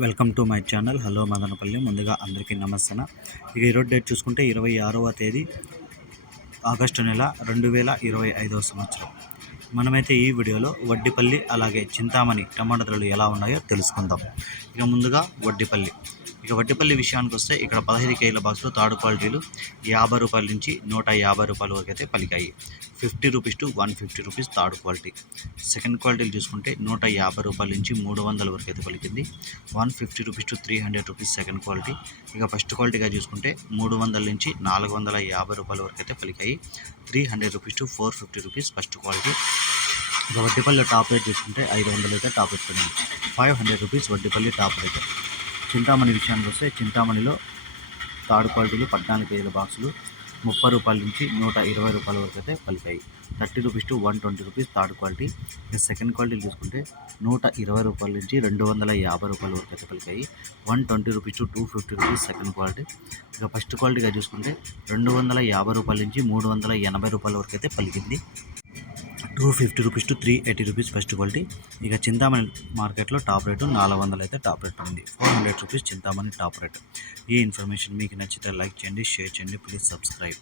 Welcome to my channel. Hello Madanapalle. ముందుగా అందరికీ నమస్తే ఇక ఈరోజు డేట్ చూసుకుంటే ఇరవై ఆరవ తేదీ ఆగస్టు నెల రెండు వేల ఇరవై ఐదవ సంవత్సరం. మనమైతే ఈ వీడియోలో వడ్డిపల్లి అలాగే చింతామణి టమాటా ధరలు ఎలా ఉన్నాయో తెలుసుకుందాం. ఇక ముందుగా వడ్డిపల్లి. ఇక వడ్డిపల్లి విషయానికి వస్తే ఇక్కడ పదహైదు కేజీల బాక్స్లో థర్డ్ క్వాలిటీలు యాభై రూపాయల నుంచి నూట యాభై రూపాయల వరకు అయితే పలికాయి. Fifty rupees to one fifty rupees third quality. Second క్వాలిటీలు చూసుకుంటే నూట యాభై రూపాయల నుంచి మూడు వందల వరకు అయితే పలికింది. One fifty rupees to three hundred rupees second quality. ఇక ఫస్ట్ క్వాలిటీగా చూసుకుంటే మూడు వందల నుంచి నాలుగు వందల యాభై రూపాయల వరకు అయితే పలికాయి. Three hundred rupees to four fifty rupees first quality. ఇక వడ్డీపల్లి టాప్ రేట్ చూసుకుంటే ఐదు వందలు అయితే టాప్ రేట్ పడింది. Five hundred rupees Vaddipalli top rate. Chintamani విషయానికి వస్తే చింతామణిలో థర్డ్ క్వాలిటీలు పద్నాలుగు కేజీల బాక్సులు ముప్పై రూపాయల నుంచి నూట ఇరవై రూపాయల వరకు అయితే పలికాయి. Thirty rupees to one twenty rupees third quality. ఇక సెకండ్ క్వాలిటీ చూసుకుంటే నూట ఇరవై రూపాయల నుంచి రెండు వందల యాభై రూపాయల వరకు అయితే పలికాయి. One twenty rupees to two fifty rupees second quality. ఇక ఫస్ట్ క్వాలిటీగా చూసుకుంటే రెండు వందల యాభై రూపాయల నుంచి మూడు వందల ఎనభై రూపాయల వరకు అయితే పలికింది. Two fifty rupees to three eighty rupees first quality ఇక చింతామణి మార్కెట్లో టాప్ రేటు నాలుగు వందలు అయితే టాప్ రేట్ ఉంది. Four hundred rupees Chintamani top rate. ఈ ఇన్ఫర్మేషన్ మీకు నచ్చితే లైక్ చేయండి షేర్ చేయండి ప్లీజ్ సబ్స్క్రైబ్.